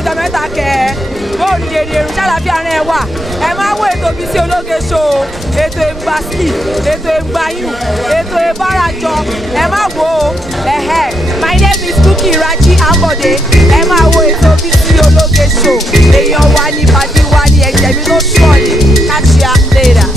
kọjọ mẹ́ta kẹ́ ó ní dèrè èrò ṣàlàfíà rẹ̀ wà ẹ máa wo ètò Bisi ológe show ètò ìgbàsí ètò ìgbàyùn ètò ìbárajọ ẹ máa wo my name is Bukky Raji Ambode ẹ máa wo ètò Bisi ológe show èèyàn wa ní pàdé wa ní ẹ̀jẹ̀ mi ló sọ̀ ní catch ya later.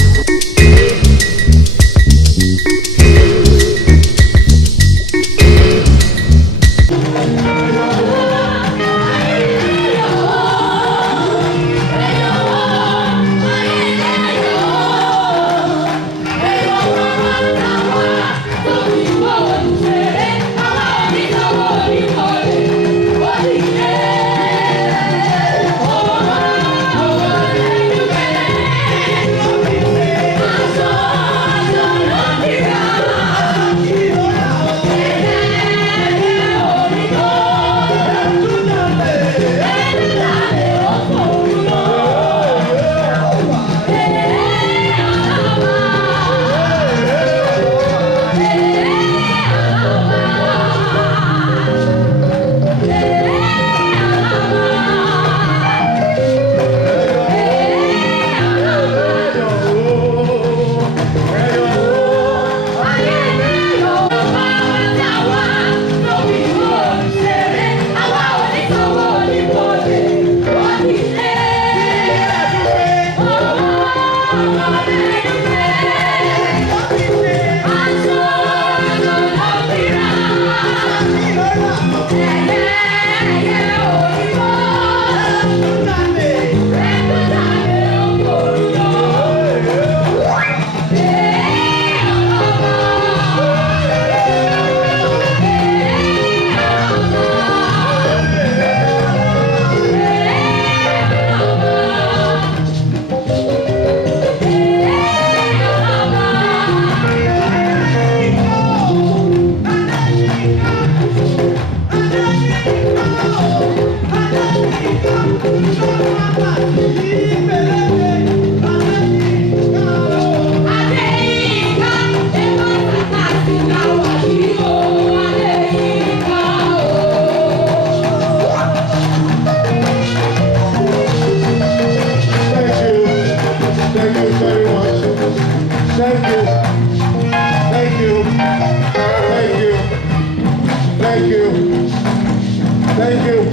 Thank you.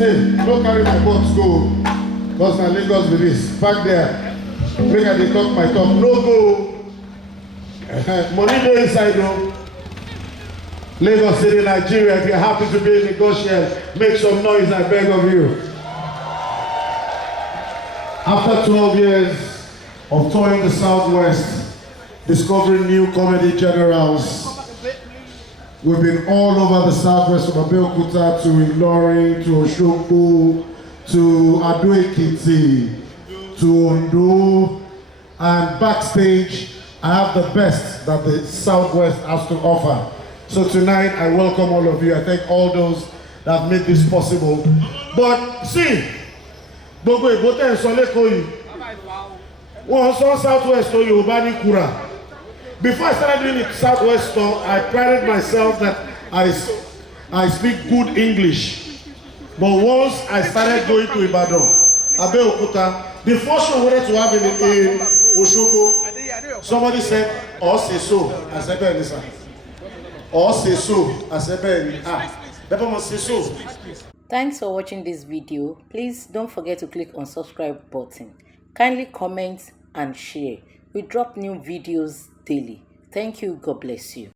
Hey, don't carry my box go. Because my Lagos with this. Back there. Make I dey talk my talk. No go. Money dey inside though. Lagos City, Nigeria. If you're happy to be a negotiator, make some noise, I beg of you. After 12 years of touring the Southwest, discovering new comedy generals, we've been all over the Southwest, from Abeokuta to Ilorin, to Osogbo, to Ado-Ekiti, to Ondo, and backstage, I have the best that the Southwest has to offer. So tonight, I welcome all of you. I thank all those that have made this possible. But see, gbogbo ìbò tẹ́ ń sọ lẹ́kọ̀ọ́ yìí, wọ́n sọ Southwest tó Yorùbá ní kura. Before I started doing the Southwest tour, I prided myself that I speak good English. But once I started going to Ibadan, Abeokuta, the first show we wanted to have in Osogbo, somebody said, "Oh, say so." I said, "Ben, listen." "Oh, say so." I said, "Ben, that must say so." Thanks for watching this video. Please don't forget to click on subscribe button. Kindly comment and share. We drop new videos daily. Thank you. God bless you.